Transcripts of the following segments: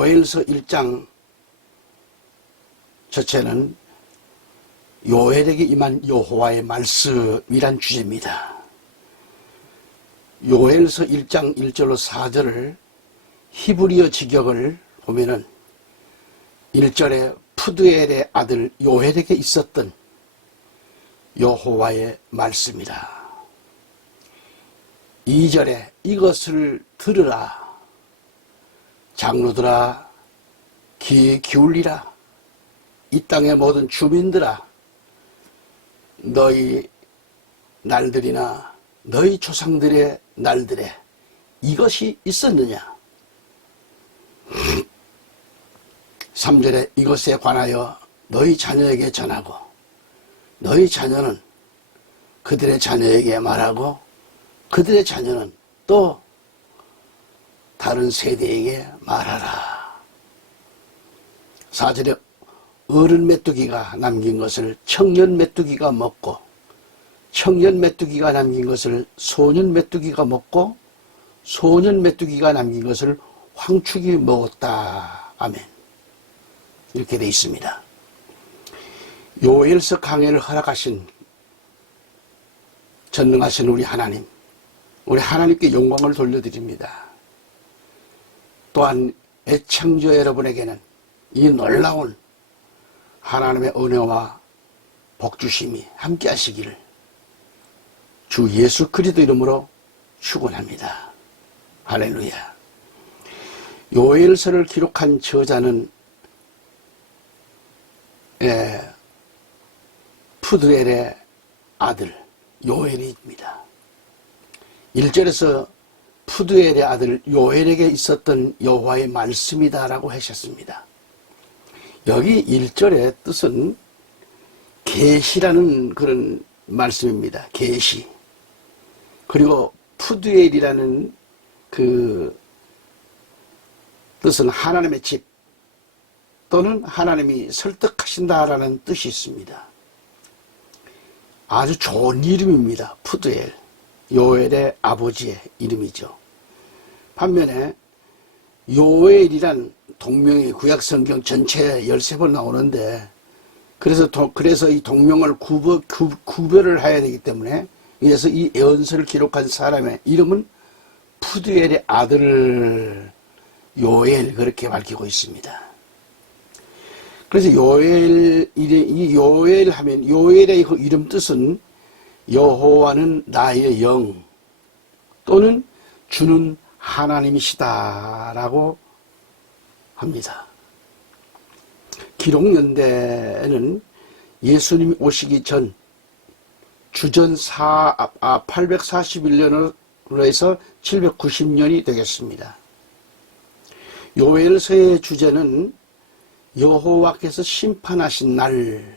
요엘서 1장 전체는 요엘에게 임한 여호와의 말씀이란 주제입니다. 요엘서 1장 1절로 4절을 히브리어 직역을 보면은 1절에 푸드엘의 아들 요엘에게 있었던 여호와의 말씀이라. 2절에 이것을 들으라. 장로들아 귀 기울이라. 이 땅의 모든 주민들아 너희 날들이나 너희 조상들의 날들에 이것이 있었느냐. 3절에 이것에 관하여 너희 자녀에게 전하고 너희 자녀는 그들의 자녀에게 말하고 그들의 자녀는 또 다른 세대에게 말하라. 4절에 어른 메뚜기가 남긴 것을 청년 메뚜기가 먹고 청년 메뚜기가 남긴 것을 소년 메뚜기가 먹고 소년 메뚜기가 남긴 것을 황축이 먹었다. 아멘. 이렇게 되어 있습니다. 요엘서 강해를 허락하신 전능하신 우리 하나님, 우리 하나님께 영광을 돌려드립니다. 또한 애청자 여러분에게는 이 놀라운 하나님의 은혜와 복주심이 함께 하시기를 주 예수 그리스도 이름으로 축원합니다. 할렐루야. 요엘서를 기록한 저자는 푸드엘의 아들 요엘입니다. 1절에서 푸드엘의 아들 요엘에게 있었던 여호와의 말씀이다 라고 하셨습니다. 여기 1절의 뜻은 계시라는 그런 말씀입니다. 계시. 그리고 푸드엘이라는 그 뜻은 하나님의 집 또는 하나님이 설득하신다라는 뜻이 있습니다. 아주 좋은 이름입니다. 푸드엘. 요엘의 아버지의 이름이죠. 반면에 요엘이란 동명이 구약성경 전체에 13번 나오는데 그래서 이 동명을 구별을 해야 되기 때문에 그래서 이 예언서를 기록한 사람의 이름은 푸드엘의 아들 요엘 그렇게 밝히고 있습니다. 그래서 이 요엘 하면 요엘의 그 이름 뜻은 여호와는 나의 영 또는 주는 하나님이시다라고 합니다. 기록연대에는 예수님이 오시기 전 주전 841년으로 해서 790년이 되겠습니다. 요엘서의 주제는 여호와께서 심판하신 날,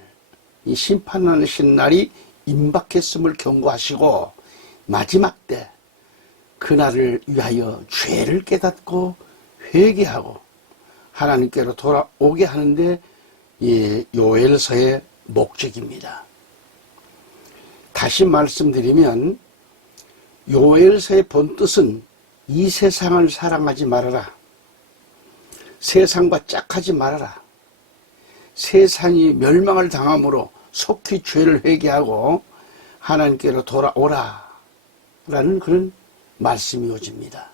이 심판하신 날이 임박했음을 경고하시고 마지막 때 그날을 위하여 죄를 깨닫고 회개하고 하나님께로 돌아오게 하는데 이 요엘서의 목적입니다. 다시 말씀드리면 요엘서의 본뜻은 이 세상을 사랑하지 말아라. 세상과 짝하지 말아라. 세상이 멸망을 당함으로 속히 죄를 회개하고 하나님께로 돌아오라 라는 그런 말씀이 오집니다.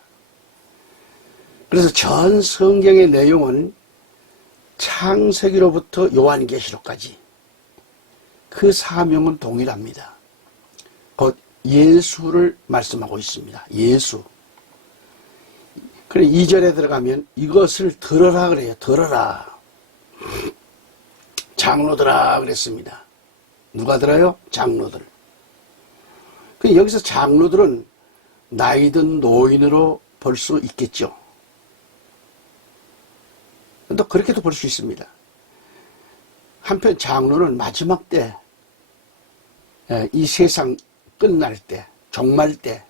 그래서 전 성경의 내용은 창세기로부터 요한계시록까지 그 사명은 동일합니다. 곧 예수를 말씀하고 있습니다. 예수. 그래 2절에 들어가면 이것을 들어라 그래요. 들어라. 장로들아 그랬습니다. 누가 들어요? 장로들. 여기서 장로들은 나이든 노인으로 볼 수 있겠죠. 또 그렇게도 볼 수 있습니다. 한편 장로는 마지막 때, 이 세상 끝날 때, 종말 때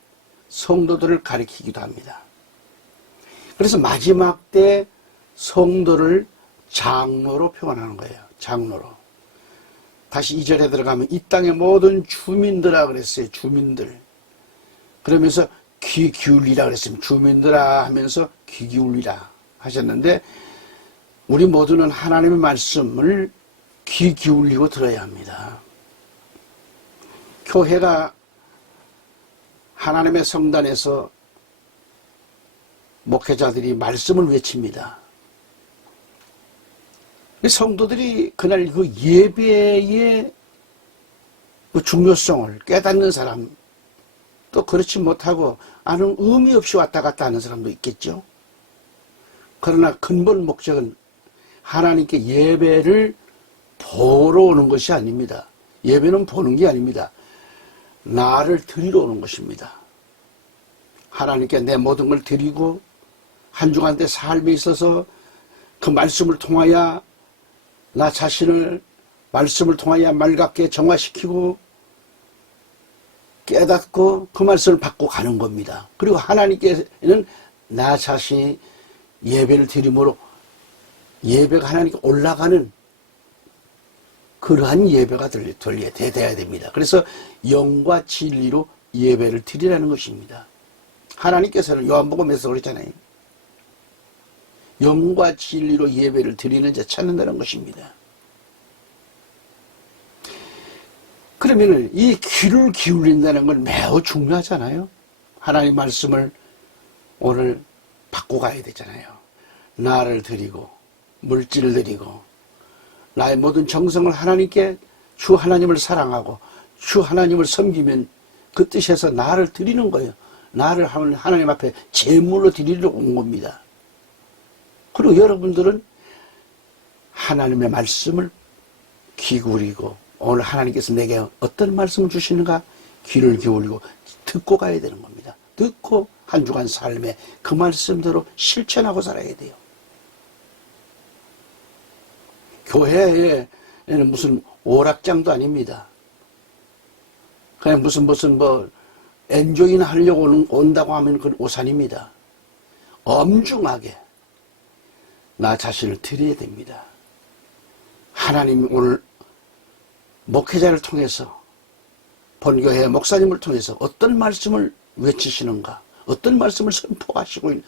성도들을 가리키기도 합니다. 그래서 마지막 때 성도를 장로로 표현하는 거예요. 장로로. 다시 2절에 들어가면 이 땅의 모든 주민들아 그랬어요. 주민들. 그러면서 귀 기울이라 그랬습니다. 주민들아 하면서 귀 기울이라 하셨는데 우리 모두는 하나님의 말씀을 귀 기울이고 들어야 합니다. 교회가 하나님의 성단에서 목회자들이 말씀을 외칩니다. 성도들이 그날 그 예배의 그 중요성을 깨닫는 사람, 또 그렇지 못하고 아는 의미 없이 왔다 갔다 하는 사람도 있겠죠. 그러나 근본 목적은 하나님께 예배를 보러 오는 것이 아닙니다. 예배는 보는 게 아닙니다. 나를 드리러 오는 것입니다. 하나님께 내 모든 걸 드리고 한 주간 내 삶에 있어서 그 말씀을 통하여 나 자신을 말씀을 통하여 맑게 정화시키고 깨닫고 그 말씀을 받고 가는 겁니다. 그리고 하나님께는 나 자신이 예배를 드림으로 예배가 하나님께 올라가는 그러한 예배가 돼야 됩니다. 그래서 영과 진리로 예배를 드리라는 것입니다. 하나님께서는 요한복음에서 그랬잖아요. 영과 진리로 예배를 드리는 자 찾는다는 것입니다. 그러면 이 귀를 기울인다는 건 매우 중요하잖아요. 하나님 말씀을 오늘 받고 가야 되잖아요. 나를 드리고 물질을 드리고 나의 모든 정성을 하나님께 주 하나님을 사랑하고 주 하나님을 섬기면 그 뜻에서 나를 드리는 거예요. 나를 하나님 앞에 제물로 드리러 온 겁니다. 그리고 여러분들은 하나님의 말씀을 기울이고 오늘 하나님께서 내게 어떤 말씀을 주시는가 귀를 기울이고 듣고 가야 되는 겁니다. 듣고 한 주간 삶에 그 말씀대로 실천하고 살아야 돼요. 교회에는 무슨 오락장도 아닙니다. 그냥 무슨 엔조이나 하려고 온다고 하면 그건 오산입니다. 엄중하게 나 자신을 드려야 됩니다. 하나님 오늘 목회자를 통해서 본교회 목사님을 통해서 어떤 말씀을 외치시는가, 어떤 말씀을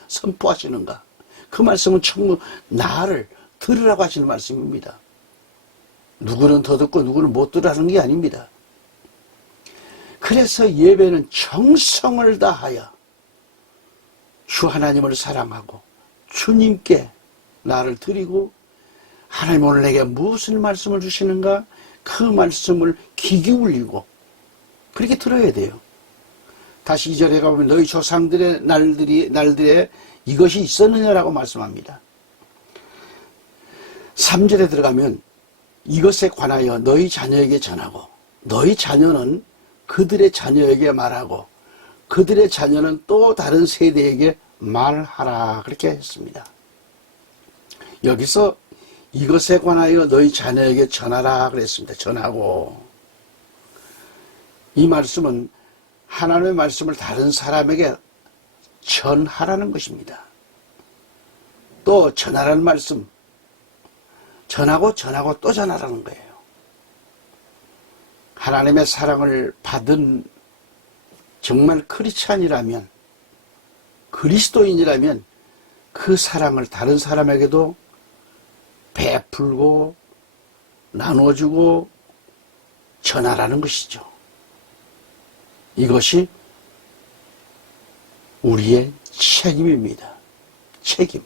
선포하시는가, 그 말씀은 전부 나를 들으라고 하시는 말씀입니다. 누구는 더 듣고 누구는 못 들으라는 게 아닙니다. 그래서 예배는 정성을 다하여 주 하나님을 사랑하고 주님께 나를 드리고 하나님 오늘 내게 무슨 말씀을 주시는가 그 말씀을 귀 기울이고 그렇게 들어야 돼요. 다시 2절에 가보면 너희 조상들의 날들에 이것이 있었느냐라고 말씀합니다. 3절에 들어가면 이것에 관하여 너희 자녀에게 전하고 너희 자녀는 그들의 자녀에게 말하고 그들의 자녀는 또 다른 세대에게 말하라 그렇게 했습니다. 여기서 이것에 관하여 너희 자녀에게 전하라 그랬습니다. 전하고 이 말씀은 하나님의 말씀을 다른 사람에게 전하라는 것입니다. 또 전하라는 말씀 전하고 또 전하라는 거예요. 하나님의 사랑을 받은 정말 크리스찬이라면 그리스도인이라면 그 사랑을 다른 사람에게도 베풀고 나눠주고 전하라는 것이죠. 이것이 우리의 책임입니다. 책임.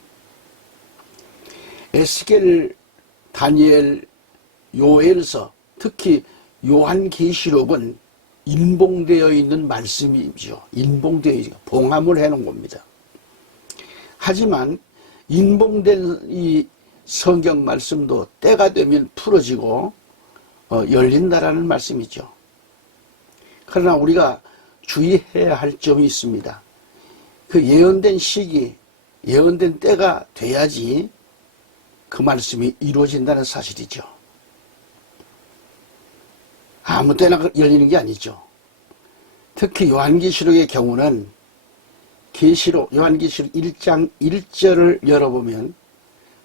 에스겔, 다니엘, 요엘서, 특히 요한계시록은 인봉되어 있는 말씀이죠. 인봉되어 있고 봉함을 해놓은 겁니다. 하지만 인봉된 이 성경 말씀도 때가 되면 풀어지고 열린다라는 말씀이죠. 그러나 우리가 주의해야 할 점이 있습니다. 그 예언된 시기, 예언된 때가 돼야지 그 말씀이 이루어진다는 사실이죠. 아무 때나 열리는 게 아니죠. 특히 요한계시록의 경우는 요한계시록 1장 1절을 열어보면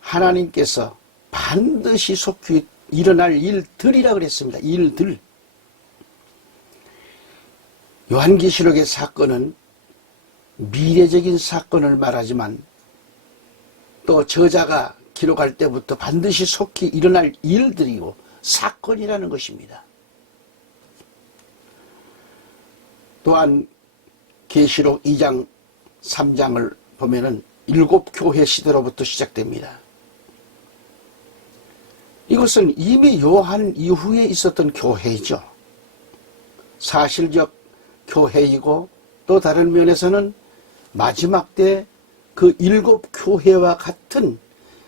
하나님께서 반드시 속히 일어날 일들이라 그랬습니다. 일들. 요한계시록의 사건은 미래적인 사건을 말하지만 또 저자가 기록할 때부터 반드시 속히 일어날 일들이고 사건이라는 것입니다. 또한 계시록 2장 3장을 보면은 7 교회 시대로부터 시작됩니다. 이것은 이미 요한 이후에 있었던 교회이죠. 사실적 교회이고 또 다른 면에서는 마지막 때 그 7 교회와 같은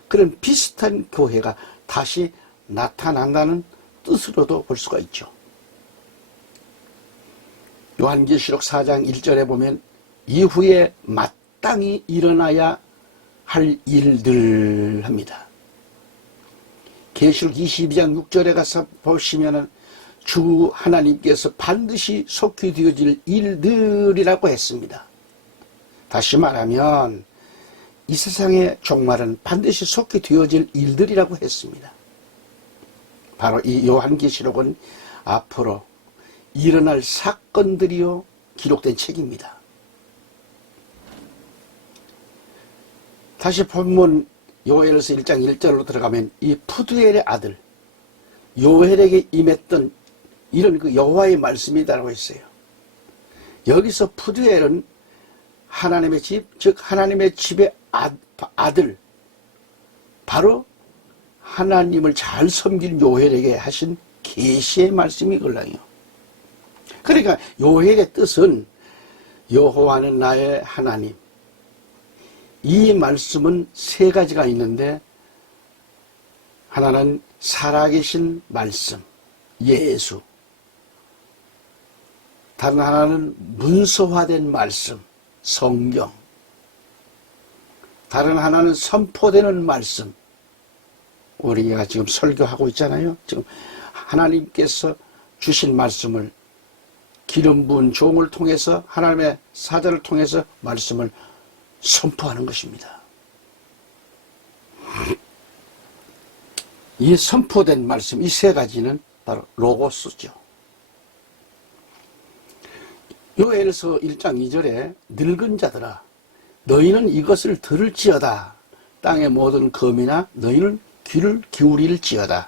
그런 비슷한 교회가 다시 나타난다는 뜻으로도 볼 수가 있죠. 요한계시록 4장 1절에 보면 이후에 마땅히 일어나야 할 일들 합니다. 계시록 22장 6절에 가서 보시면은 주 하나님께서 반드시 속히 되어질 일들이라고 했습니다. 다시 말하면 이 세상의 종말은 반드시 속히 되어질 일들이라고 했습니다. 바로 이 요한계시록은 앞으로 일어날 사건들이요 기록된 책입니다. 다시 본문 요엘서 1장 1절로 들어가면 이 푸드엘의 아들 요엘에게 임했던 이런 그 여호와의 말씀이다라고 했어요. 여기서 푸드엘은 하나님의 집, 즉 하나님의 집의 아들, 바로 하나님을 잘 섬긴 요엘에게 하신 계시의 말씀이걸랑요. 그러니까 요엘의 뜻은 여호와는 나의 하나님. 이 말씀은 세 가지가 있는데 하나는 살아계신 말씀, 예수. 다른 하나는 문서화된 말씀, 성경. 다른 하나는 선포되는 말씀. 우리가 지금 설교하고 있잖아요. 지금 하나님께서 주신 말씀을 기름 부은 종을 통해서 하나님의 사자를 통해서 말씀을 선포하는 것입니다. 이 선포된 말씀, 이 세 가지는 바로 로고스죠. 요엘서 1장 2절에 늙은 자들아 너희는 이것을 들을지어다. 땅의 모든 검이나 너희는 귀를 기울일지어다.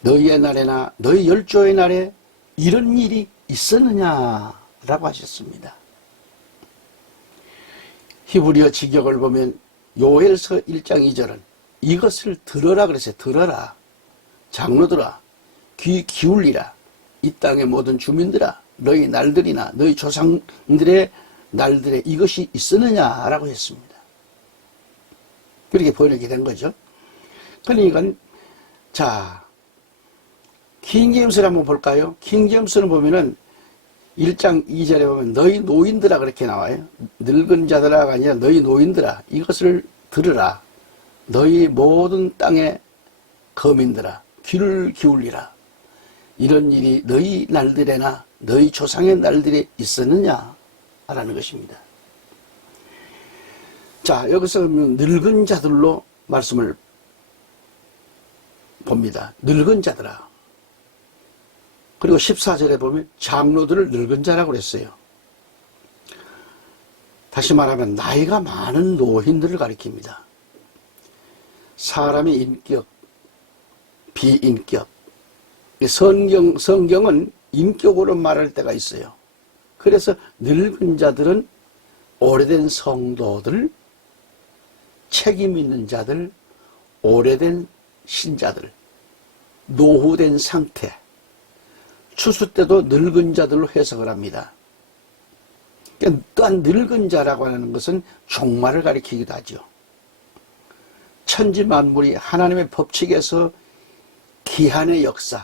너희의 날에나 너희 열조의 날에 이런 일이 있었느냐라고 하셨습니다. 히브리어 직역을 보면 요엘서 1장 2절은 이것을 들어라 그랬어요. 들어라. 장로들아 귀 기울이라. 이 땅의 모든 주민들아 너희 날들이나 너희 조상들의 날들에 이것이 있었느냐라고 했습니다. 그렇게 번역이 된 거죠. 그러니까 자 킹제임스를 한번 볼까요? 킹제임스는 보면은 1장 2절에 보면 너희 노인들아 그렇게 나와요. 늙은 자들아가 아니라 너희 노인들아 이것을 들으라. 너희 모든 땅의 거민들아 귀를 기울이라. 이런 일이 너희 날들에나 너희 조상의 날들에 있었느냐 라는 것입니다. 자 여기서 늙은 자들로 말씀을 봅니다. 늙은 자들아. 그리고 14절에 보면 장로들을 늙은 자라고 그랬어요. 다시 말하면 나이가 많은 노인들을 가리킵니다. 사람의 인격, 비인격. 성경은 인격으로 말할 때가 있어요. 그래서 늙은 자들은 오래된 성도들, 책임 있는 자들, 오래된 신자들, 노후된 상태, 추수 때도 늙은 자들로 해석을 합니다. 또한 늙은 자라고 하는 것은 종말을 가리키기도 하죠. 천지 만물이 하나님의 법칙에서 기한의 역사,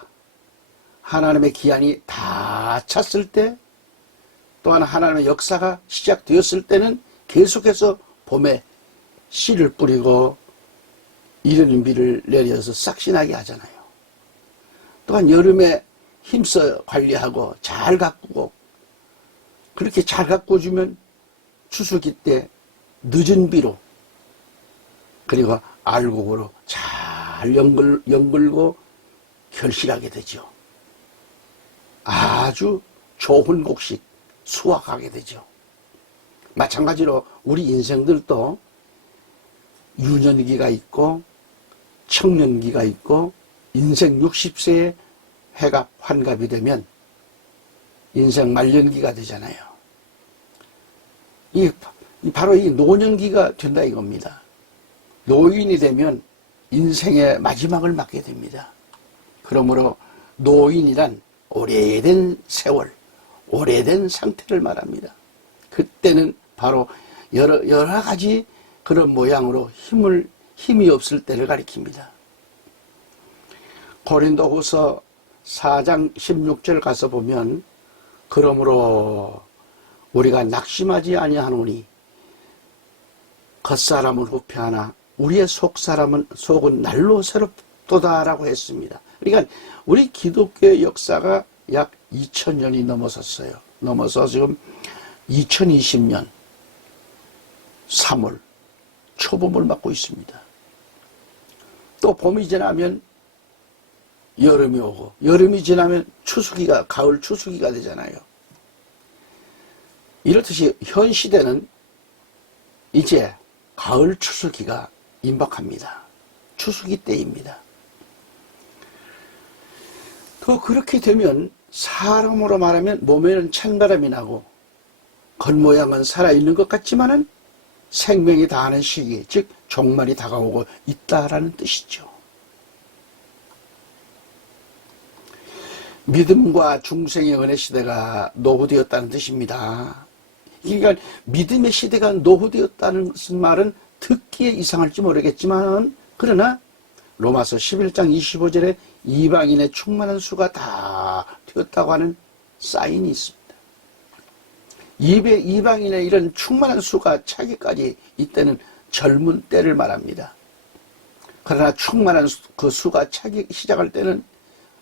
하나님의 기한이 다 찼을 때, 또한 하나님의 역사가 시작되었을 때는 계속해서 봄에 씨를 뿌리고 이른 비를 내려서 싹신하게 하잖아요. 또한 여름에 힘써 관리하고 잘 가꾸고 그렇게 잘 가꿔주면 추수기 때 늦은 비로 그리고 알곡으로 잘 연글고 결실하게 되죠. 아주 좋은 곡식 수확하게 되죠. 마찬가지로 우리 인생들도 유년기가 있고 청년기가 있고 인생 60세에 해가 환갑이 되면 인생 말년기가 되잖아요. 바로 이 노년기가 된다 이겁니다. 노인이 되면 인생의 마지막을 맞게 됩니다. 그러므로 노인이란 오래된 세월, 오래된 상태를 말합니다. 그때는 바로 여러 가지 그런 모양으로 힘이 없을 때를 가리킵니다. 고린도후서 4장 16절 가서 보면 그러므로 우리가 낙심하지 아니하노니 겉사람은 후패하나 우리의 속은 날로 새롭도다라고 했습니다. 그러니까 우리 기독교의 역사가 약 2000년이 넘어섰어요. 넘어서 지금 2020년 3월 초봄을 맞고 있습니다. 또 봄이 지나면 여름이 오고 여름이 지나면 가을 추수기가 되잖아요. 이렇듯이 현 시대는 이제 가을 추수기가 임박합니다. 추수기 때입니다. 또 그렇게 되면 사람으로 말하면 몸에는 찬바람이 나고 겉모양은 살아있는 것 같지만은 생명이 다하는 시기, 즉 종말이 다가오고 있다라는 뜻이죠. 믿음과 중생의 은혜 시대가 노후되었다는 뜻입니다. 그러니까 믿음의 시대가 노후되었다는 말은 듣기에 이상할지 모르겠지만 그러나 로마서 11장 25절에 이방인의 충만한 수가 다 되었다고 하는 사인이 있습니다. 이방인의 이런 충만한 수가 차기까지 이때는 젊은 때를 말합니다. 그러나 충만한 그 수가 차기 시작할 때는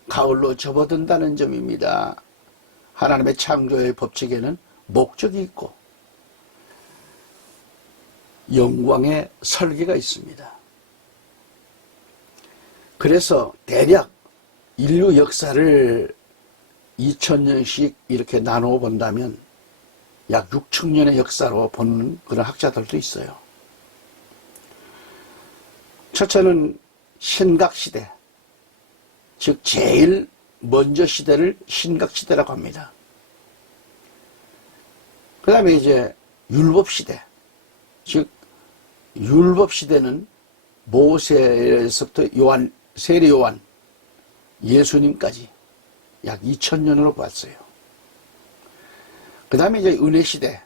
가을로 접어든다는 점입니다. 하나님의 창조의 법칙에는 목적이 있고 영광의 설계가 있습니다. 그래서 대략 인류 역사를 2000년씩 이렇게 나누어 본다면 약 6000년의 역사로 보는 그런 학자들도 있어요. 첫째는 신각시대, 즉 제일 먼저 시대를 신각시대라고 합니다. 그 다음에 이제 율법시대, 즉 율법시대는 모세에서부터 세례 요한, 예수님까지 약 2000년으로 봤어요. 그 다음에 이제 은혜시대,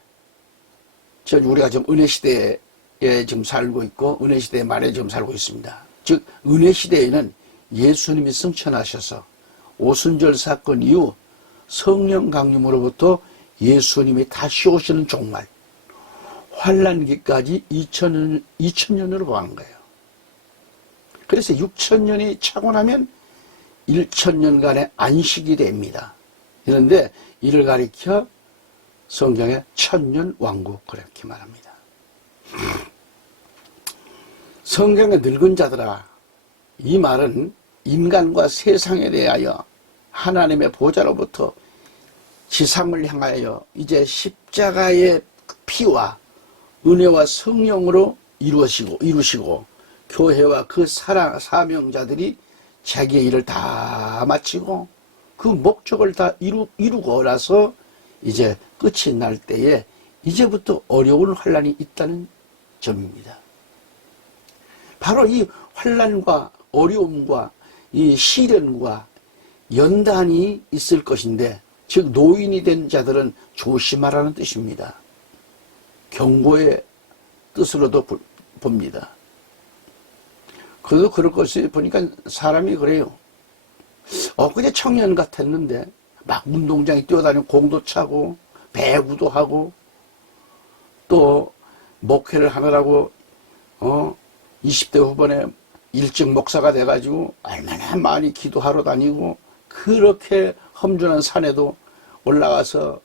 즉 우리가 지금 은혜시대에 지금 살고 있고 은혜시대 말에 지금 살고 있습니다. 즉 은혜시대에는 예수님이 승천하셔서 오순절 사건 이후 성령 강림으로부터 예수님이 다시 오시는 종말, 환란기까지 2000년으로 보는 거예요. 그래서 6000년이 차고 나면 1000년간의 안식이 됩니다. 그런데 이를 가리켜 성경에 천년왕국 그렇게 말합니다. 성경의 늙은 자들아, 이 말은 인간과 세상에 대하여 하나님의 보좌로부터 지상을 향하여 이제 십자가의 피와 은혜와 성령으로 이루시고 교회와 그 사명자들이 자기의 일을 다 마치고 그 목적을 다 이루고 나서 이제 끝이 날 때에 이제부터 어려운 환란이 있다는 점입니다. 바로 이 환란과 어려움과 이 시련과 연단이 있을 것인데, 즉 노인이 된 자들은 조심하라는 뜻입니다. 경고의 뜻으로도 봅니다. 그래도 그럴 것이 보니까 사람이 그래요. 엊그제 청년 같았는데 막 운동장에 뛰어다니고 공도 차고 배구도 하고 또 목회를 하느라고 20대 후반에 일찍 목사가 돼가지고 얼마나 많이 기도하러 다니고 그렇게 험준한 산에도 올라가서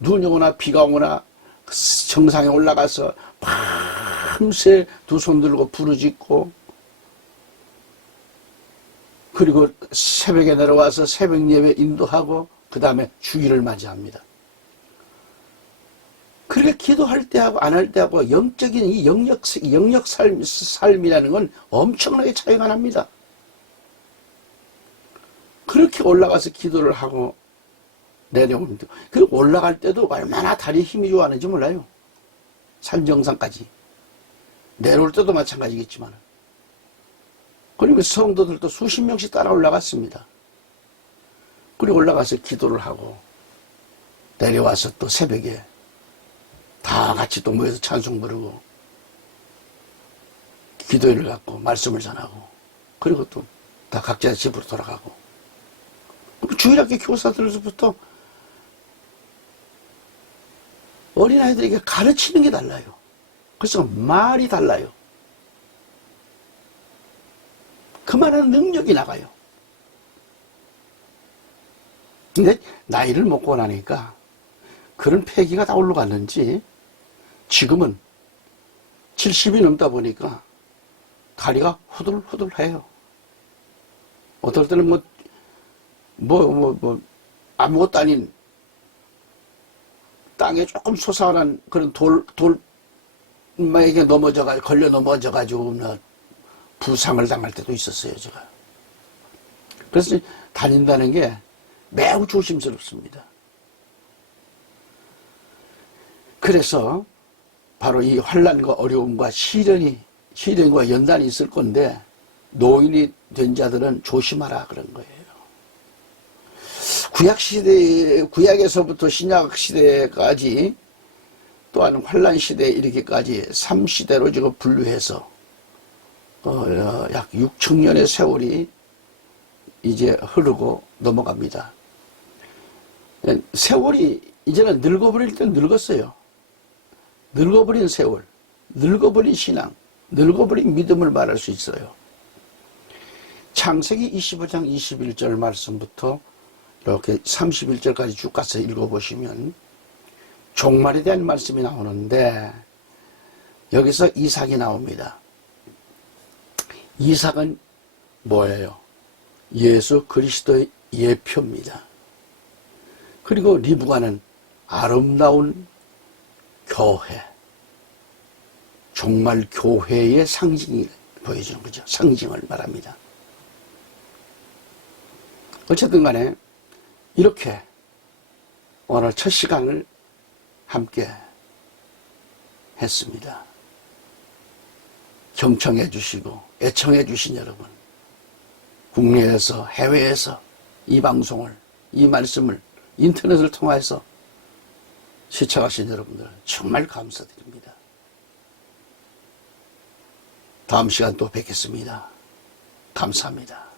눈이 오거나 비가 오거나 정상에 올라가서 밤새 두 손 들고 부르짖고 그리고 새벽에 내려와서 새벽 예배 인도하고 그 다음에 주일을 맞이합니다. 그렇게 기도할 때하고 안 할 때하고 영적인 이 삶이라는 건 엄청나게 차이가 납니다. 그렇게 올라가서 기도를 하고 내려옵니다. 그 올라갈 때도 얼마나 다리에 힘이 좋아하는지 몰라요. 산 정상까지. 내려올 때도 마찬가지겠지만. 그리고 성도들도 수십 명씩 따라 올라갔습니다. 그리고 올라가서 기도를 하고 내려와서 또 새벽에 다 같이 또 모여서 찬송 부르고 기도회를 갖고 말씀을 전하고 그리고 또 다 각자 집으로 돌아가고 주일학교 교사들로부터 어린아이들에게 가르치는 게 달라요. 그래서 말이 달라요. 그만한 능력이 나가요. 근데 나이를 먹고 나니까 그런 폐기가 다 올라갔는지 지금은 70이 넘다 보니까 다리가 후들후들해요. 어떨 때는 아무것도 아닌 땅에 조금 솟아난 그런 돌에게 걸려 넘어져가지고 부상을 당할 때도 있었어요, 제가. 그래서 다닌다는 게 매우 조심스럽습니다. 그래서 바로 이 환난과 어려움과 시련과 연단이 있을 건데 노인이 된 자들은 조심하라 그런 거예요. 구약에서부터 신약 시대까지 또한 환난 시대에 이르기까지 3시대로 지금 분류해서 약 6천년의 세월이 이제 흐르고 넘어갑니다. 세월이 이제는 늙어버릴 땐 늙었어요. 늙어버린 세월, 늙어버린 신앙, 늙어버린 믿음을 말할 수 있어요. 창세기 25장 21절 말씀부터 이렇게 31절까지 쭉 가서 읽어보시면 종말에 대한 말씀이 나오는데 여기서 이삭이 나옵니다. 이삭은 뭐예요? 예수 그리스도의 예표입니다. 그리고 리브가는 아름다운 교회, 종말 교회의 상징이 보여주는 거죠. 상징을 말합니다. 어쨌든 간에 이렇게 오늘 첫 시간을 함께 했습니다. 경청해 주시고 애청해 주신 여러분, 국내에서 해외에서 이 방송을, 이 말씀을 인터넷을 통해서 시청하신 여러분들 정말 감사드립니다. 다음 시간 또 뵙겠습니다. 감사합니다.